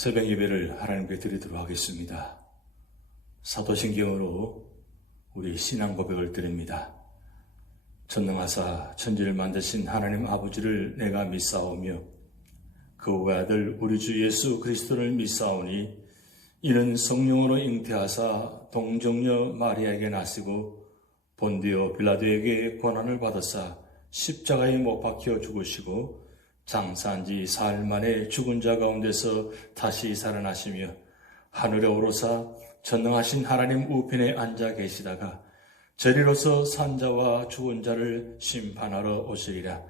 새벽 예배를 하나님께 드리도록 하겠습니다. 사도신경으로 우리 신앙 고백을 드립니다. 전능하사 천지를 만드신 하나님 아버지를 내가 믿사오며 그 외아들 우리 주 예수 그리스도를 믿사오니 이는 성령으로 잉태하사 동정녀 마리아에게 나시고 본디오 빌라도에게 고난을 받으사 십자가에 못 박혀 죽으시고 장사한 지 사흘 만에 죽은 자 가운데서 다시 살아나시며 하늘에 오르사 전능하신 하나님 우편에 앉아 계시다가 저리로서 산자와 죽은 자를 심판하러 오시리라.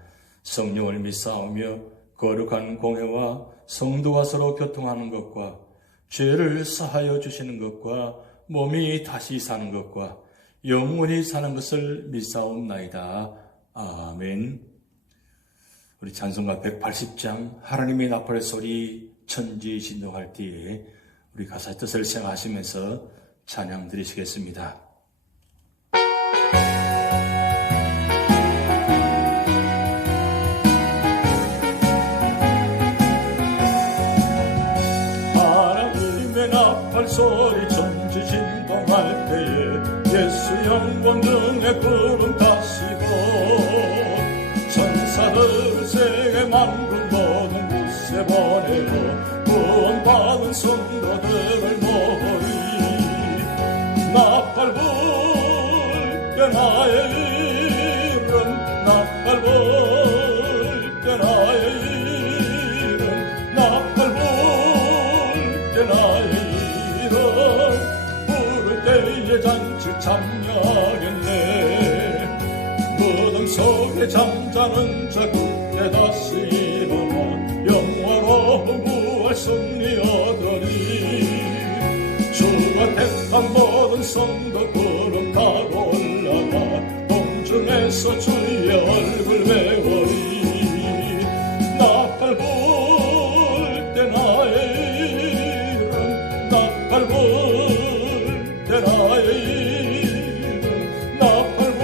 성령을 믿사오며 거룩한 공회와 성도가 서로 교통하는 것과 죄를 사하여 주시는 것과 몸이 다시 사는 것과 영원히 사는 것을 믿사옵나이다. 아멘. 우리 찬송가 180장 하나님의 나팔의 소리 천지 진동할 때에 우리 가사의 뜻을 생각하시면서 찬양 드리시겠습니다. 하나님의 나팔 소리 천지 진동할 때에 예수 영광 등에 구름 타시고 천사들 세계 만군 모든 곳에 보내어 구원받은 성도들을 모으리. 나팔 불 때 나의 이름 나팔 불 때 나의 이름 나팔 불 때 나의 이름 부를 때에 잔치 참여하겠네. 무덤 속에 잠자는 자 굳게 다시 일어나 영원로 부활 승리 얻으리. 주가 택한 모든 성도 구름 타고 올라가 동중에서 주의 얼굴 배우리. 나팔 불 때 나의 이름 나팔 불 때 나의 이름 나팔 불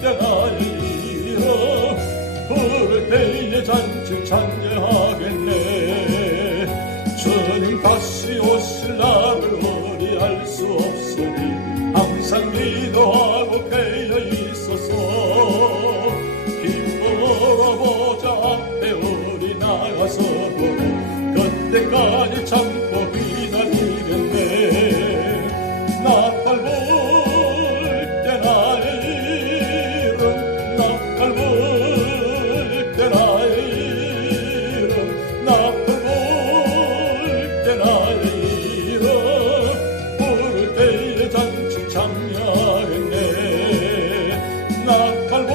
때 나의 이름 부를 때에 잔치 찬양하겠네. 주님 다시 오실 날을 우리 알 수 없으니 항상 기도하고 깨어 있어서 기쁨으로 보좌 앞에 우리 나가서고 그때까지 참고 기다리겠네. 나팔 불 때 나의 이름 나팔 불 때 나의 이름 나팔 불 때 나의 이름 부를 때에 잔치 참여하겠네. 나팔 불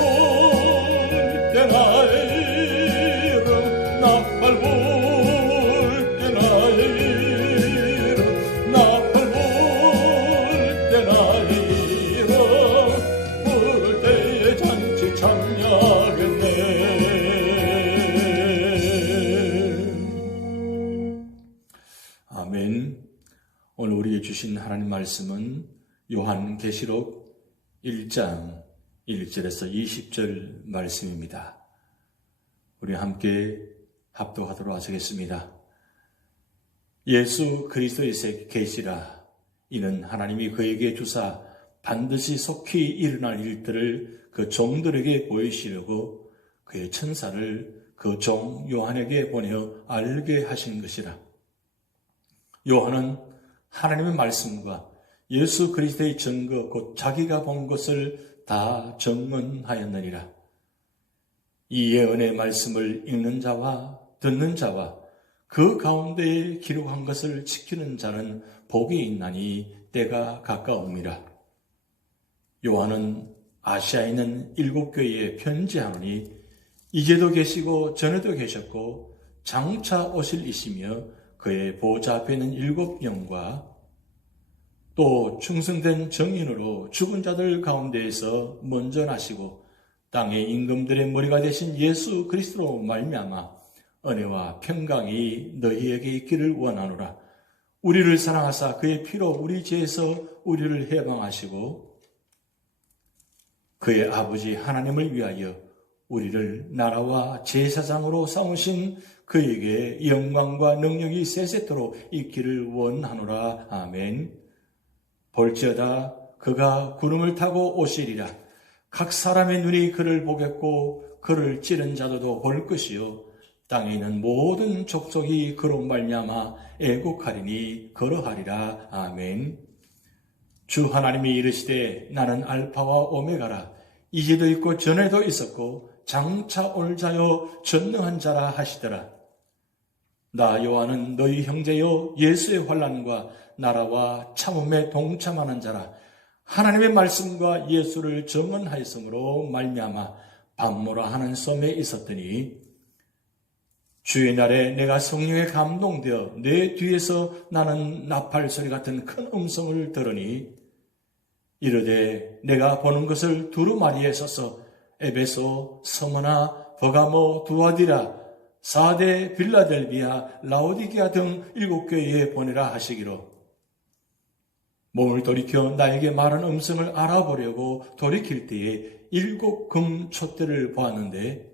때 나의 이름 나팔 불 때 나의 이름 나팔 불 때 나의 이름 부를 때에 잔치 참여하겠네. 아멘. 오늘 우리에게 주신 하나님 말씀은 요한계시록 1장 1절에서 20절 말씀입니다. 우리 함께 합독하도록 하시겠습니다. 예수 그리스도의 계시라. 이는 하나님이 그에게 주사 반드시 속히 일어날 일들을 그 종들에게 보이시려고 그의 천사를 그 종 요한에게 보내어 알게 하신 것이라. 요한은 하나님의 말씀과 예수 그리스도의 증거 곧 자기가 본 것을 다 증언하였느니라. 이 예언의 말씀을 읽는 자와 듣는 자와 그 가운데에 기록한 것을 지키는 자는 복이 있나니 때가 가까움이라. 요한은 아시아에 있는 7교회에 편지하노니 이제도 계시고 전에도 계셨고 장차 오실 이시며 그의 보좌 앞에 있는 7영과 또 충성된 정인으로 죽은 자들 가운데에서 먼저 나시고 땅의 임금들의 머리가 되신 예수 그리스도로 말미암아 은혜와 평강이 너희에게 있기를 원하노라. 우리를 사랑하사 그의 피로 우리 죄에서 우리를 해방하시고 그의 아버지 하나님을 위하여 우리를 나라와 제사장으로 삼으신 그에게 영광과 능력이 세세토록 있기를 원하노라. 아멘. 볼지어다 그가 구름을 타고 오시리라. 각 사람의 눈이 그를 보겠고 그를 찌른 자도도 볼 것이요 땅에 있는 모든 족속이 그로 말미암아 애곡하리니 그러하리라. 아멘. 주 하나님이 이르시되 나는 알파와 오메가라. 이제도 있고 전에도 있었고 장차 올 자요 전능한 자라 하시더라. 나 요한은 너희 형제요 예수의 환난과 나라와 참음에 동참하는 자라. 하나님의 말씀과 예수를 증언하였으므로 말미암아 밤모라 하는 섬에 있었더니 주의 날에 내가 성령에 감동되어 내 뒤에서 나는 나팔 소리 같은 큰 음성을 들으니 이르되 내가 보는 것을 두루마리에 서서 에베소, 서머나, 버가모, 두아디라, 사데, 빌라델비아, 라오디게아 등 7교회에 보내라 하시기로 몸을 돌이켜 나에게 말한 음성을 알아보려고 돌이킬 때에 7 금촛대를 보았는데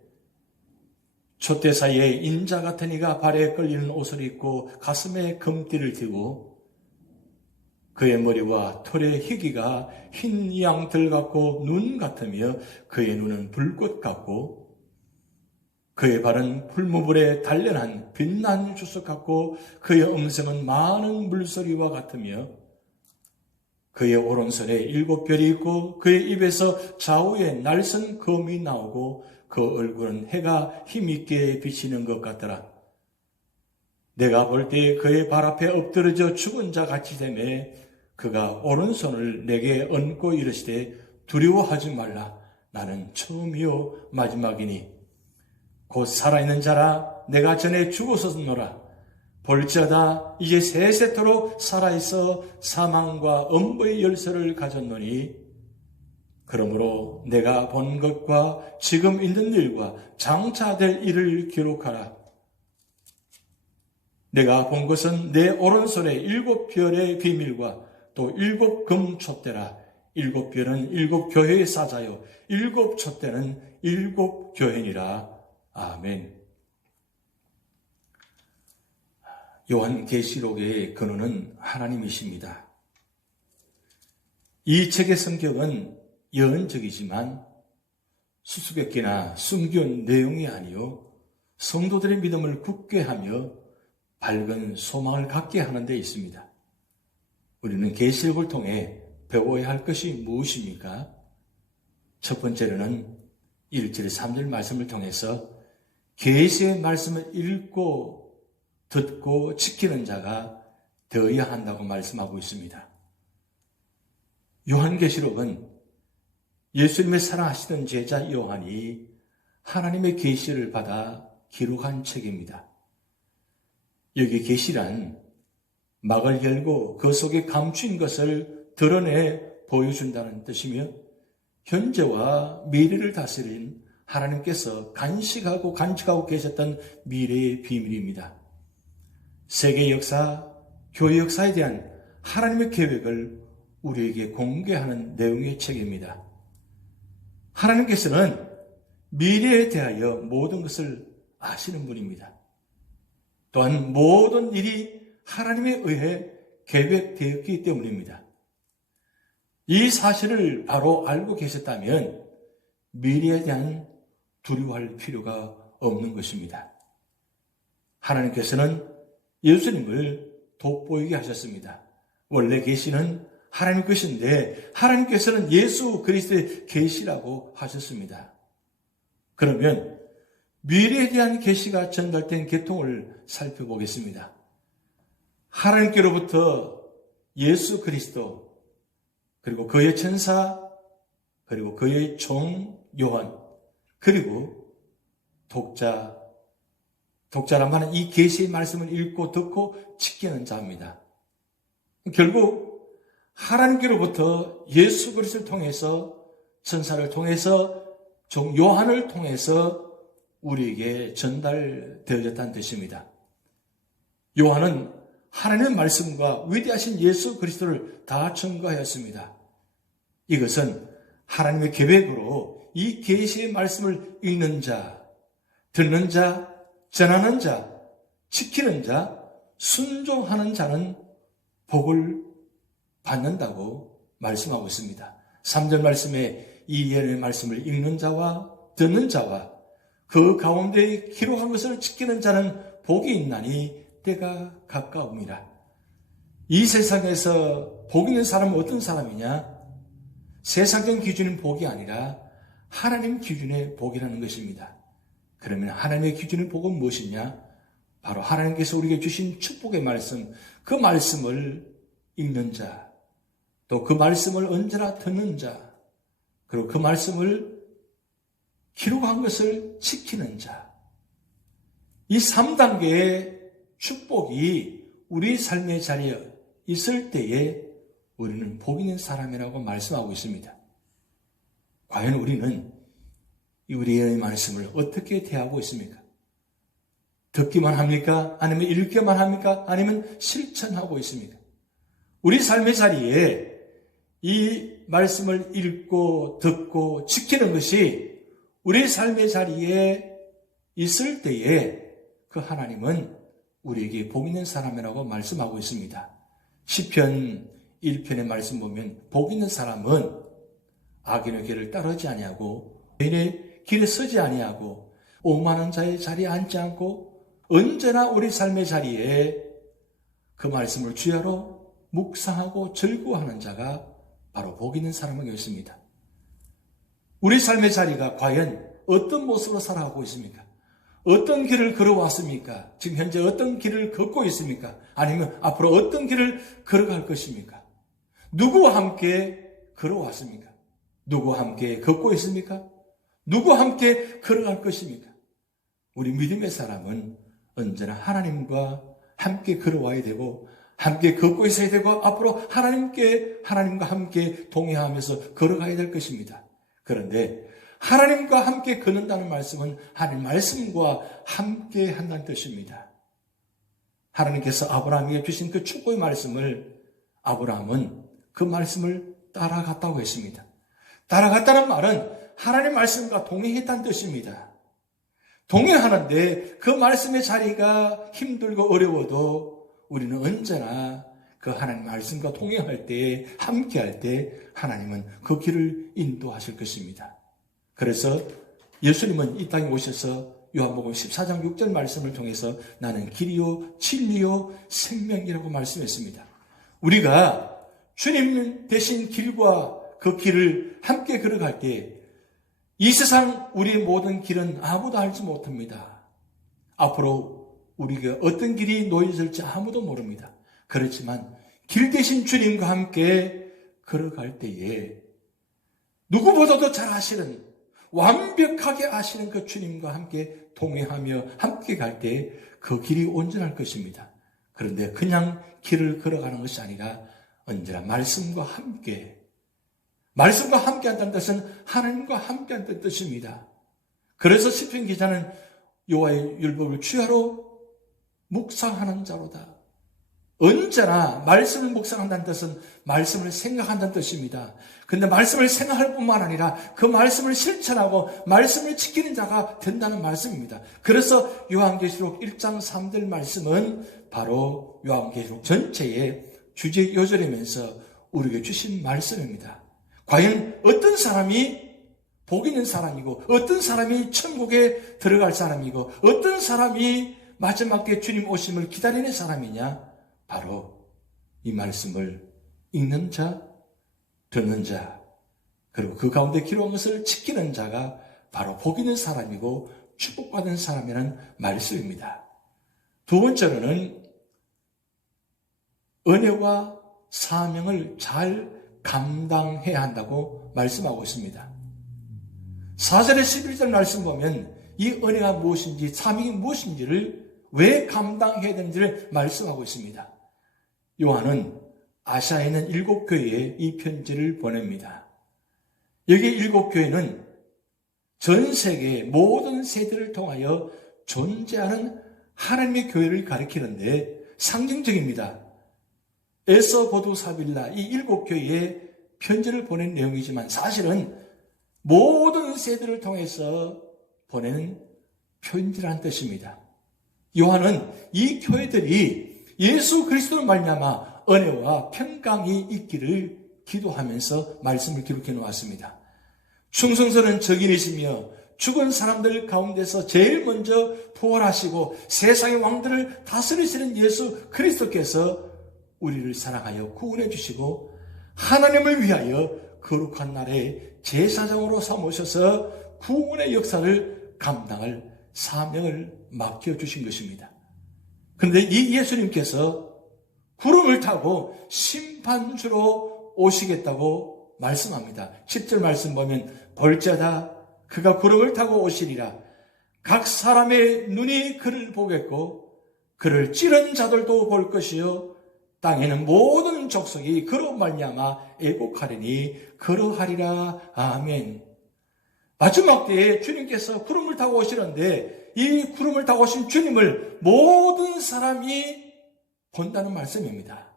촛대 사이에 인자 같은 이가 발에 끌리는 옷을 입고 가슴에 금띠를 띠고 그의 머리와 털의 희기가 흰 양털 같고 눈 같으며 그의 눈은 불꽃 같고 그의 발은 풀무불에 단련한 빛난 주석 같고 그의 음성은 많은 물소리와 같으며 그의 오른손에 7별이 있고 그의 입에서 좌우에 날선 검이 나오고 그 얼굴은 해가 힘있게 비치는 것 같더라. 내가 볼 때 그의 발 앞에 엎드러져 죽은 자 같이 되매 그가 오른손을 내게 얹고 이르시되 두려워하지 말라. 나는 처음이요 마지막이니 곧 살아있는 자라. 내가 전에 죽었었노라. 볼지어다 이제 세세토록 살아있어 사망과 엄부의 열쇠를 가졌노니 그러므로 내가 본 것과 지금 있는 일과 장차 될 일을 기록하라. 내가 본 것은 내 오른손에 7별의 비밀과 또 7 금촛대라. 7별은 7교회의 사자요 7 촛대는 7 교회니라. 아멘. 요한계시록의 근원은 하나님이십니다. 이 책의 성격은 예언적이지만 수수께끼나 숨겨온 내용이 아니요 성도들의 믿음을 굳게 하며 밝은 소망을 갖게 하는 데 있습니다. 우리는 계시록을 통해 배워야 할 것이 무엇입니까? 첫 번째로는 1절 3절 말씀을 통해서 계시의 말씀을 읽고 듣고 지키는 자가 되어야 한다고 말씀하고 있습니다. 요한계시록은 예수님의 사랑하시던 제자 요한이 하나님의 계시를 받아 기록한 책입니다. 여기 계시란 막을 열고 그 속에 감추인 것을 드러내 보여준다는 뜻이며 현재와 미래를 다스린 하나님께서 간직하고 계셨던 미래의 비밀입니다. 세계 역사, 교회 역사에 대한 하나님의 계획을 우리에게 공개하는 내용의 책입니다. 하나님께서는 미래에 대하여 모든 것을 아시는 분입니다. 또한 모든 일이 하나님에 의해 계획되었기 때문입니다. 이 사실을 바로 알고 계셨다면 미래에 대한 두려워할 필요가 없는 것입니다. 하나님께서는 예수님을 돋보이게 하셨습니다. 원래 계시는 하나님 것인데 하나님께서는 예수 그리스도의 계시라고 하셨습니다. 그러면 미래에 대한 계시가 전달된 계통을 살펴보겠습니다. 하나님께로부터 예수 그리스도 그리고 그의 천사 그리고 그의 종 요한 그리고 독자란 말은 이 계시의 말씀을 읽고 듣고 지키는 자입니다. 결국 하나님께로부터 예수 그리스도를 통해서 천사를 통해서 종 요한을 통해서 우리에게 전달되어졌다는 뜻입니다. 요한은 하나님의 말씀과 위대하신 예수 그리스도를 다 증거하였습니다. 이것은 하나님의 계획으로 이 계시의 말씀을 읽는 자, 듣는 자, 전하는 자, 지키는 자, 순종하는 자는 복을 받는다고 말씀하고 있습니다. 3절 말씀에 이 예언의 말씀을 읽는 자와 듣는 자와 그 가운데 기록한 것을 지키는 자는 복이 있나니 때가 가까움이라. 이 세상에서 복 있는 사람은 어떤 사람이냐? 세상적인 기준인 복이 아니라 하나님 기준의 복이라는 것입니다. 그러면 하나님의 기준의 복은 무엇이냐? 바로 하나님께서 우리에게 주신 축복의 말씀, 그 말씀을 읽는 자, 또 그 말씀을 언제나 듣는 자, 그리고 그 말씀을 기록한 것을 지키는 자. 이 3단계의 축복이 우리 삶의 자리에 있을 때에 우리는 복 있는 사람이라고 말씀하고 있습니다. 과연 우리는 우리의 말씀을 어떻게 대하고 있습니까? 듣기만 합니까? 아니면 읽기만 합니까? 아니면 실천하고 있습니까? 우리 삶의 자리에 이 말씀을 읽고 듣고 지키는 것이 우리 삶의 자리에 있을 때에 그 하나님은 우리에게 복 있는 사람이라고 말씀하고 있습니다. 시편 1편의 말씀 보면 복 있는 사람은 악인의 길을 따르지 아니하고 죄인의 길에 서지 아니하고 오만한 자의 자리에 앉지 않고 언제나 우리 삶의 자리에 그 말씀을 주야로 묵상하고 즐거워하는 자가 바로 복 있는 사람이었습니다. 우리 삶의 자리가 과연 어떤 모습으로 살아가고 있습니까? 어떤 길을 걸어왔습니까? 지금 현재 어떤 길을 걷고 있습니까? 아니면 앞으로 어떤 길을 걸어갈 것입니까? 누구와 함께 걸어왔습니까? 누구와 함께 걷고 있습니까? 누구와 함께 걸어갈 것입니까? 우리 믿음의 사람은 언제나 하나님과 함께 걸어와야 되고 함께 걷고 있어야 되고 앞으로 하나님과 함께 동행하면서 걸어가야 될 것입니다. 그런데 하나님과 함께 걷는다는 말씀은 하나님 말씀과 함께 한다는 뜻입니다. 하나님께서 아브라함에게 주신 그 축복의 말씀을 아브라함은 그 말씀을 따라갔다고 했습니다. 따라갔다는 말은 하나님 말씀과 동행했다는 뜻입니다. 동행하는데 그 말씀의 자리가 힘들고 어려워도 우리는 언제나 그 하나님 말씀과 동행할 때, 함께할 때 하나님은 그 길을 인도하실 것입니다. 그래서 예수님은 이 땅에 오셔서 요한복음 14장 6절 말씀을 통해서 나는 길이요 진리요 생명이라고 말씀했습니다. 우리가 주님 대신 길과 그 길을 함께 걸어갈 때 이 세상 우리의 모든 길은 아무도 알지 못합니다. 앞으로 우리가 어떤 길이 놓여질지 아무도 모릅니다. 그렇지만 길 대신 주님과 함께 걸어갈 때에 누구보다도 잘 아시는, 완벽하게 아시는 그 주님과 함께 동행하며 함께 갈 때 그 길이 온전할 것입니다. 그런데 그냥 길을 걸어가는 것이 아니라 언제나 말씀과 함께 한다는 뜻은 하나님과 함께 한다는 뜻입니다. 그래서 시편 기자는 여호와의 율법을 주야로 묵상하는 자로다. 언제나 말씀을 묵상한다는 뜻은 말씀을 생각한다는 뜻입니다. 그런데 말씀을 생각할 뿐만 아니라 그 말씀을 실천하고 말씀을 지키는 자가 된다는 말씀입니다. 그래서 요한계시록 1장 3절 말씀은 바로 요한계시록 전체의 주제 요절이면서 우리에게 주신 말씀입니다. 과연 어떤 사람이 복 있는 사람이고 어떤 사람이 천국에 들어갈 사람이고 어떤 사람이 마지막 때 주님 오심을 기다리는 사람이냐? 바로 이 말씀을 읽는 자, 듣는 자, 그리고 그 가운데 기록한 것을 지키는 자가 바로 복 있는 사람이고 축복받은 사람이라는 말씀입니다. 두 번째로는 은혜와 사명을 잘 감당해야 한다고 말씀하고 있습니다. 4절에 11절 말씀 보면 이 은혜가 무엇인지 사명이 무엇인지를 왜 감당해야 되는지를 말씀하고 있습니다. 요한은 아시아에 있는 7교회에 이 편지를 보냅니다. 여기 7교회는 전 세계의 모든 세대를 통하여 존재하는 하나님의 교회를 가리키는데 상징적입니다. 에서 보두 사빌라 이 7교회에 편지를 보낸 내용이지만 사실은 모든 세대를 통해서 보내는 편지라는 뜻입니다. 요한은 이 교회들이 예수 그리스도를 말미암아 은혜와 평강이 있기를 기도하면서 말씀을 기록해 놓았습니다. 충성스러운 적인이시며 죽은 사람들 가운데서 제일 먼저 부활하시고 세상의 왕들을 다스리시는 예수 그리스도께서 우리를 사랑하여 구원해 주시고 하나님을 위하여 거룩한 날에 제사장으로 삼으셔서 구원의 역사를 감당할 사명을 맡겨주신 것입니다. 그런데 이 예수님께서 구름을 타고 심판주로 오시겠다고 말씀합니다. 10절 말씀 보면 볼지어다 그가 구름을 타고 오시리라. 각 사람의 눈이 그를 보겠고 그를 찌른 자들도 볼 것이요 땅에는 모든 족속이 그로 말미암아 애곡하리니 그러하리라. 아멘. 마지막 때에 주님께서 구름을 타고 오시는데 이 구름을 타고 오신 주님을 모든 사람이 본다는 말씀입니다.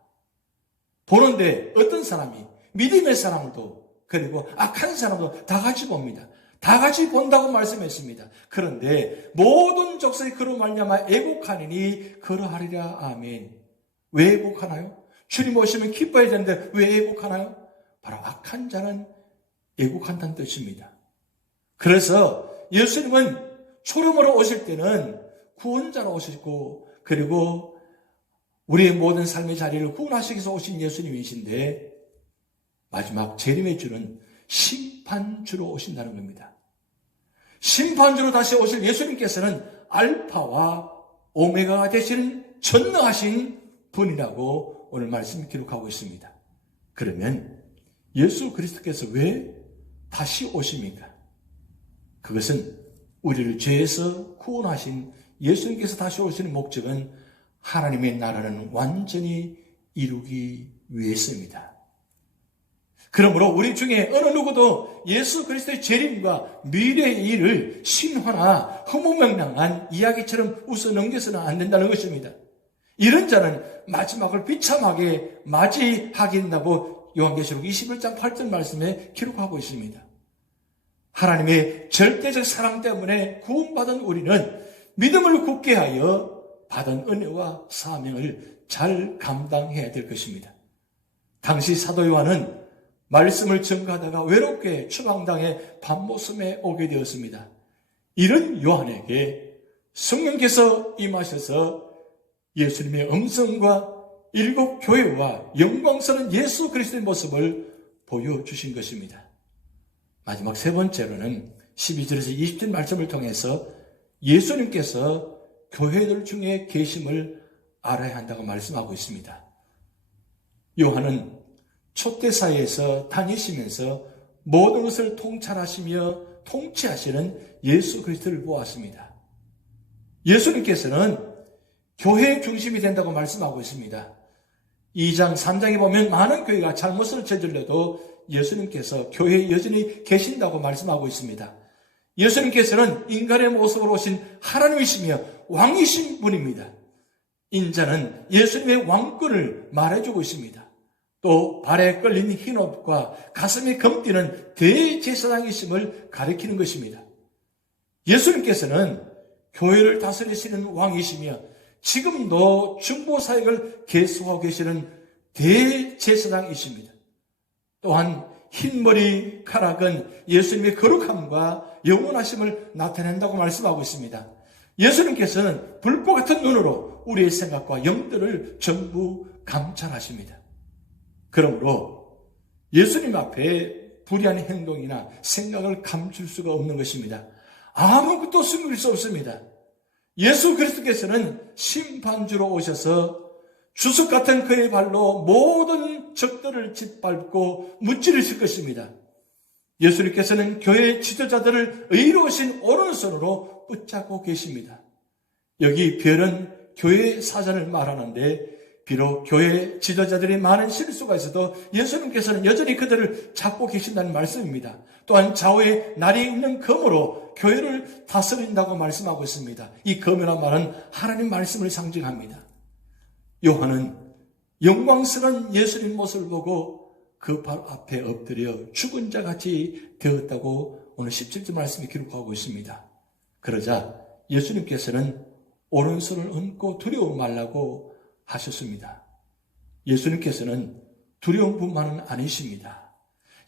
보는데 어떤 사람이 믿음의 사람도 그리고 악한 사람도 다 같이 봅니다. 다 같이 본다고 말씀했습니다. 그런데 모든 족속이 그로 말미암아 애곡하리니 그러하리라. 아멘. 왜 애곡하나요? 주님 오시면 기뻐해야 되는데 왜 애곡하나요? 바로 악한 자는 애곡한다는 뜻입니다. 그래서 예수님은 초림으로 오실 때는 구원자로 오시고 그리고 우리의 모든 삶의 자리를 구원하시기 위해서 오신 예수님이신데 마지막 재림의 주는 심판주로 오신다는 겁니다. 심판주로 다시 오실 예수님께서는 알파와 오메가가 되시는 전능하신 분이라고 오늘 말씀 기록하고 있습니다. 그러면 예수 그리스도께서 왜 다시 오십니까? 그것은 우리를 죄에서 구원하신 예수님께서 다시 오시는 목적은 하나님의 나라는 완전히 이루기 위해서입니다. 그러므로 우리 중에 어느 누구도 예수 그리스도의 재림과 미래의 일을 신화나 허무맹랑한 이야기처럼 웃어 넘겨서는 안 된다는 것입니다. 이런 자는 마지막을 비참하게 맞이하게 된다고 요한계시록 21장 8절 말씀에 기록하고 있습니다. 하나님의 절대적 사랑 때문에 구원받은 우리는 믿음을 굳게 하여 받은 은혜와 사명을 잘 감당해야 될 것입니다. 당시 사도 요한은 말씀을 전가하다가 외롭게 추방당해 밤모섬에 오게 되었습니다. 이런 요한에게 성령께서 임하셔서 예수님의 음성과 일곱 교회와 영광스러운 예수 그리스도의 모습을 보여주신 것입니다. 마지막 세 번째로는 12절에서 20절 말씀을 통해서 예수님께서 교회들 중에 계심을 알아야 한다고 말씀하고 있습니다. 요한은 촛대사회에서 다니시면서 모든 것을 통찰하시며 통치하시는 예수 그리스도를 보았습니다. 예수님께서는 교회의 중심이 된다고 말씀하고 있습니다. 2장, 3장에 보면 많은 교회가 잘못을 저질러도 예수님께서 교회에 여전히 계신다고 말씀하고 있습니다. 예수님께서는 인간의 모습으로 오신 하나님이시며 왕이신 분입니다. 인자는 예수님의 왕권을 말해주고 있습니다. 또 발에 끌린 흰옷과 가슴에 검띠는 대제사장이심을 가리키는 것입니다. 예수님께서는 교회를 다스리시는 왕이시며 지금도 중보사역을 계속하고 계시는 대제사장이십니다. 또한 흰머리 카락은 예수님의 거룩함과 영원하심을 나타낸다고 말씀하고 있습니다. 예수님께서는 불꽃 같은 눈으로 우리의 생각과 영들을 전부 감찰하십니다. 그러므로 예수님 앞에 불의한 행동이나 생각을 감출 수가 없는 것입니다. 아무것도 숨길 수 없습니다. 예수 그리스도께서는 심판주로 오셔서 주석 같은 그의 발로 모든 적들을 짓밟고 무찌르실 것입니다. 예수님께서는 교회의 지도자들을 의로우신 오른손으로 붙잡고 계십니다. 여기 별은 교회의 사전을 말하는데 비록 교회 지도자들이 많은 실수가 있어도 예수님께서는 여전히 그들을 잡고 계신다는 말씀입니다. 또한 좌우에 날이 있는 검으로 교회를 다스린다고 말씀하고 있습니다. 이 검이란 말은 하나님 말씀을 상징합니다. 요한은 영광스러운 예수님 모습을 보고 그 발 앞에 엎드려 죽은 자 같이 되었다고 오늘 17절 말씀이 기록하고 있습니다. 그러자 예수님께서는 오른손을 얹고 두려워 말라고 하셨습니다. 예수님께서는 두려운 분만은 아니십니다.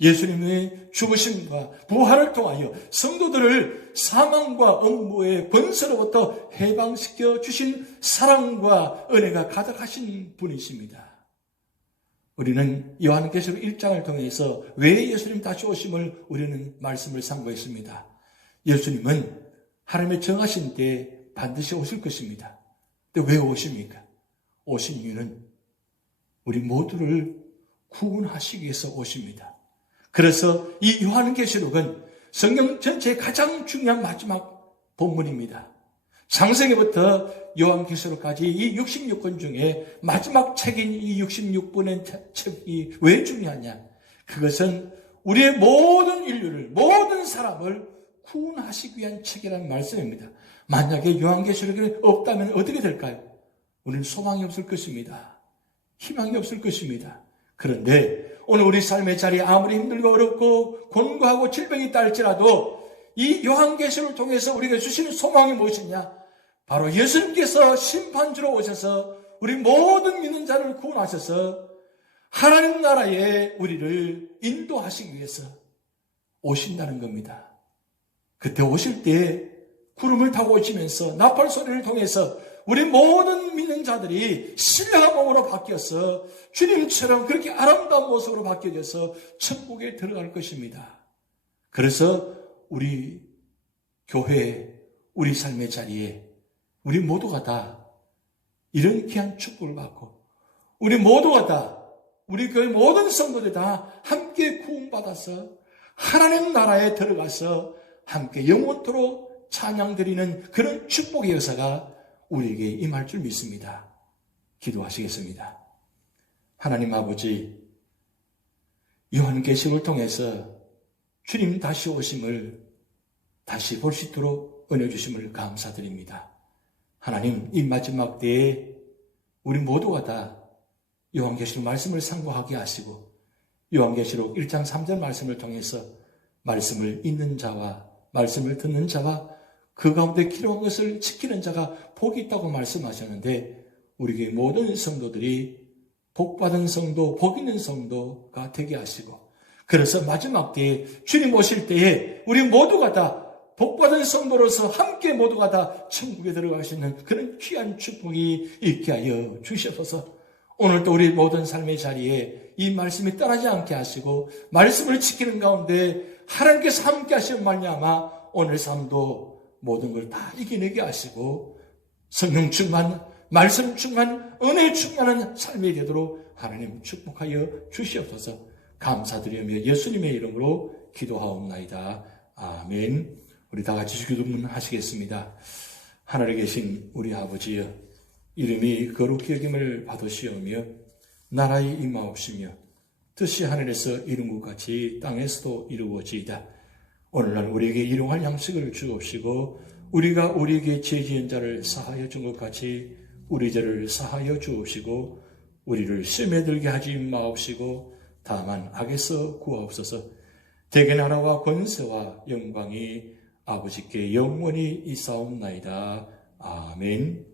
예수님의 죽으심과 부활을 통하여 성도들을 사망과 엄무의 권세로부터 해방시켜 주신 사랑과 은혜가 가득하신 분이십니다. 우리는 요한계시록 1장을 통해서 왜 예수님 다시 오심을 우리는 말씀을 상고했습니다. 예수님은 하나님의 정하신 때 반드시 오실 것입니다. 근데 왜 오십니까? 오신 이유는 우리 모두를 구원하시기 위해서 오십니다. 그래서 이 요한계시록은 성경 전체의 가장 중요한 마지막 본문입니다. 창세기부터 요한계시록까지 이 66권 중에 마지막 책인 이 66권의 책이 왜 중요하냐? 그것은 우리의 모든 인류를, 모든 사람을 구원하시기 위한 책이라는 말씀입니다. 만약에 요한계시록이 없다면 어떻게 될까요? 우리는 소망이 없을 것입니다. 희망이 없을 것입니다. 그런데 오늘 우리 삶의 자리에 아무리 힘들고 어렵고 곤고하고 질병이 있다 할지라도 이 요한계시록을 통해서 우리가 주시는 소망이 무엇이냐? 바로 예수님께서 심판주로 오셔서 우리 모든 믿는 자를 구원하셔서 하나님 나라에 우리를 인도하시기 위해서 오신다는 겁니다. 그때 오실 때 구름을 타고 오시면서 나팔 소리를 통해서 우리 모든 믿는 자들이 신령한 몸으로 바뀌어서 주님처럼 그렇게 아름다운 모습으로 바뀌어져서 천국에 들어갈 것입니다. 그래서 우리 교회, 우리 삶의 자리에 우리 모두가 다 이런 귀한 축복을 받고 우리 모두가 다 우리 교회 모든 성도들이 다 함께 구원받아서 하나님 나라에 들어가서 함께 영원토록 찬양드리는 그런 축복의 역사가 우리에게 임할 줄 믿습니다. 기도하시겠습니다. 하나님 아버지, 요한계시록을 통해서 주님 다시 오심을 다시 볼 수 있도록 은혜 주심을 감사드립니다. 하나님, 이 마지막 때에 우리 모두가 다 요한계시록 말씀을 상고하게 하시고 요한계시록 1장 3절 말씀을 통해서 말씀을 읽는 자와 말씀을 듣는 자와 그 가운데 기록한 것을 지키는 자가 복이 있다고 말씀하셨는데 우리에게 모든 성도들이 복받은 성도, 복 있는 성도가 되게 하시고 그래서 마지막 때에 주님 오실 때에 우리 모두가 다 복받은 성도로서 함께 모두가 다 천국에 들어갈 수 있는 그런 귀한 축복이 있게 하여 주시옵소서. 오늘도 우리 모든 삶의 자리에 이 말씀이 떠나지 않게 하시고 말씀을 지키는 가운데 하나님께서 함께 하시는 말미암아 오늘 삶도 모든 걸 다 이겨내게 하시고 성령 충만, 말씀 충만, 은혜 충만한 삶이 되도록 하나님 축복하여 주시옵소서. 감사드리며 예수님의 이름으로 기도하옵나이다. 아멘. 우리 다 같이 기도문 하시겠습니다. 하늘에 계신 우리 아버지여, 이름이 거룩히 여김을 받으시오며 나라의 임하옵시며 뜻이 하늘에서 이룬 것 같이 땅에서도 이루어지이다. 오늘날 우리에게 일용할 양식을 주옵시고 우리가 우리에게 죄 지은 자를 사하여 준 것 같이 우리 죄를 사하여 주옵시고 우리를 시험에 들게 하지 마옵시고 다만 악에서 구하옵소서. 대개 나라와 권세와 영광이 아버지께 영원히 있사옵나이다. 아멘.